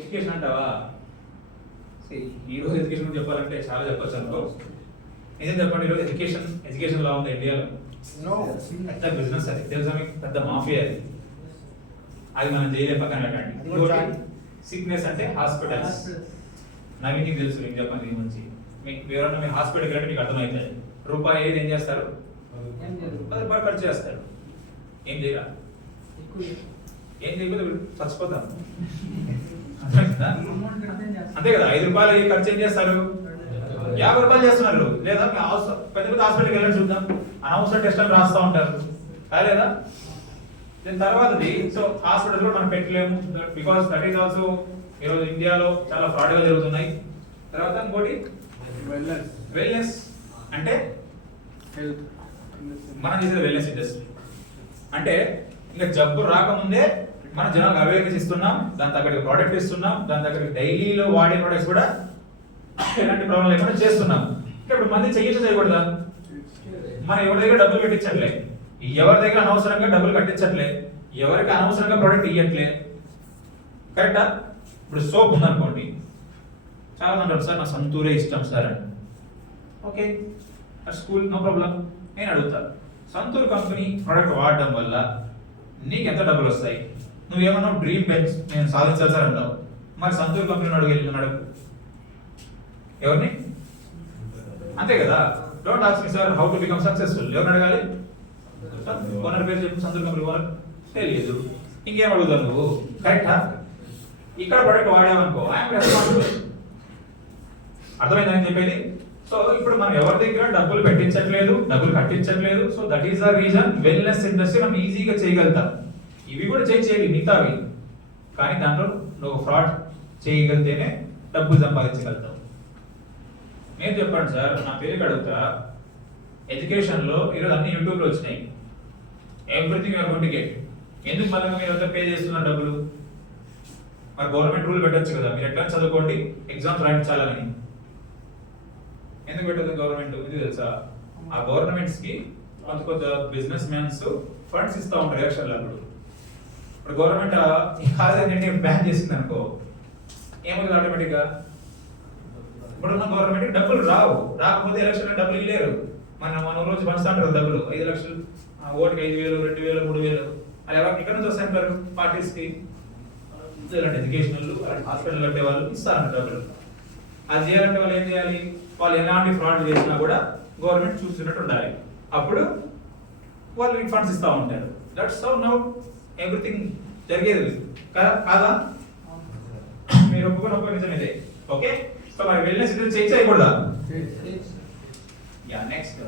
Education అంటావా? ఈరోజు education గురించి చెప్పాలంటే చాలా చెప్పచ్చు అనుకో. ఏం చెప్పండి, ఈరోజు ఎడ్యుకేషన్ లా ఉంది ఇండియాలో. పెద్ద బిజినెస్ అది, తెలుసా మీకు? పెద్ద మాఫియా అది. అది మనం చేయలే పక్కన పెట్టండి. సిక్నెస్ అంటే హాస్పిటల్స్. నాకు మీకు తెలుసు, మీకు చెప్పండి దీని గురించి. మీకు ఎవరన్నా మీ హాస్పిటల్కి వెళ్ళి మీకు అర్థమవుతుంది. రూపాయి ఏది ఏం చేస్తారు? 10 రూపాయలు ఖర్చు చేస్తారు. ఏం చేయాలి? ఏం చేయకపోతే చచ్చిపోతాం. అంతే కదా. 5 రూపాయలు ఖర్చు ఏం చేస్తారు? 50 రూపాయలు చేస్తున్నారు. లేదా పెద్ద పెద్ద హాస్పిటల్కి వెళ్ళండి చూద్దాం, అనవసరం టెస్టులు రాస్తూ ఉంటారు కాలేదా? దీని తర్వాతది, సో హాస్పిటల్ కూడా మనం పెట్టలేము, బికాస్ దట్ ఈస్ ఆల్సో ఈరోజు ఇండియాలో చాలా ఫ్రాడ్గా జరుగుతున్నాయి. తర్వాత ఇంకోటి వెల్నెస్ అంటే మనం చేసేది వెల్నెస్ ఇండస్ట్రీ. అంటే ఇంకా జబ్బు రాకముందే మన జనాలకు అవేర్నెస్ ఇస్తున్నాం, దాని తగ్గట్టు ప్రోడక్ట్ ఇస్తున్నాం, దాని తగ్గట్టు డైలీలో వాడే ప్రొడక్ట్స్ కూడా ఎలాంటి ప్రాబ్లం లేకుండా చేస్తున్నాం. ఇప్పుడు మంది చేయకూడదా? మనం ఎవరి దగ్గర డబ్బులు పెట్టించట్లే, ఎవరి దగ్గర అనవసరంగా డబ్బులు కట్టించట్లే, ఎవరికి అనవసరంగా ప్రోడక్ట్ ఇవ్వట్లే. కరెక్టా? ఇప్పుడు సోప్ ఉందనుకోండి, చాలా మంది అంటారు సార్ నా సంతూరే ఇష్టం సార్ అని. Okay, school no problem. నేను అడుగుతాను, సంతూర్ కంపెనీ ప్రోడక్ట్ వాడడం వల్ల నీకు ఎంత డబ్బులు వస్తాయి? నువ్వేమన్నా డ్రీమ్ బెంచ్ నేను సాధించాలి సార్ అంటావు. మరి సంతూర్ కంపెనీ అడుగు ఎవరిని? అంతే కదా. Don't ask me sir how to become successful. ఎవరిని అడగాలి? ఓనర్ పేరు చెప్పి సంతూర్ కంపెనీ ఓనర్ తెలియదు, ఇంకేం అడుగుతావు నువ్వు? కరెక్టా? ఇక్కడ ప్రోడక్ట్ వాడామనుకో, ఐఎమ్ రెస్పాన్సిబుల్. అర్థమైందని చెప్పేది. సో ఇప్పుడు మనం ఎవరి దగ్గర డబ్బులు పెట్టించట్లేదు, డబ్బులు కట్టించట్లేదు. So that is the reason wellness industry మనం ఈజీగా చేయగలుగుతాం. ఇవి కూడా చేయాలి మిగతావి, కానీ దాంట్లో నువ్వు ఫ్రాడ్ చేయగలిగితేనే డబ్బులు సంపాదించగలుగుతావు. నేను చెప్పండి సార్, నా పేరుకి అడుగుతా. ఎడ్యుకేషన్లో ఈరోజు అన్ని యూట్యూబ్లో వచ్చినాయి. Everything you are going to get. ఎందుకు మళ్ళీ మీరు ఎంత పే చేస్తున్నారు డబ్బులు? మరి గవర్నమెంట్ రూల్ పెట్టచ్చు కదా, మీరు ఎట్లా చదువుకోండి, ఎగ్జామ్స్ రాయించాలని. ఎందుకు పెట్టదు గవర్నమెంట్? ఇది తెలుసా? ఆ గవర్నమెంట్స్ కి కొంత కొంత బిజినెస్ మ్యాన్స్ ఫండ్స్ ఇస్తూ ఉంటారు ఎలక్షన్లు. ఇప్పుడు గవర్నమెంట్ ఈ కాలేజీ బ్యాన్ చేసింది అనుకో, ఏమవుతుంది ఆటోమేటిక్గా? ఇప్పుడున్న గవర్నమెంట్ డబ్బులు రాకపోతే ఎలక్షన్ డబ్బులు ఇవ్వలేరు. మన రోజు పంచుతుంటారు డబ్బులు, 5 లక్షలు, ఓటుకి 5,000, 2,000, 3,000 అలా ఎవరికి ఇక్కడ నుంచి వస్తాయంటారు పార్టీస్ కి. ఇలాంటి ఎడ్యుకేషనల్ హాస్పిటల్ కట్టే వాళ్ళు ఇస్తారంట డబ్బులు. అది చేయాలంటే వాళ్ళు ఏం చేయాలి? వాళ్ళు ఎలాంటి ఫ్రాడ్ చేసినా కూడా గవర్నమెంట్ చూస్తున్నట్టు ఉండాలి. అప్పుడు వాళ్ళు ఫండ్స్ ఇస్తూ ఉంటారు. దట్స్ హౌ నౌ ఎవ్రీథింగ్ జరిగేది కాదా? మీరు ఒప్పుకున్న నిజమైతే ఓకే. సో మరి వెల్నెస్ చేయకూడదా? Yeah next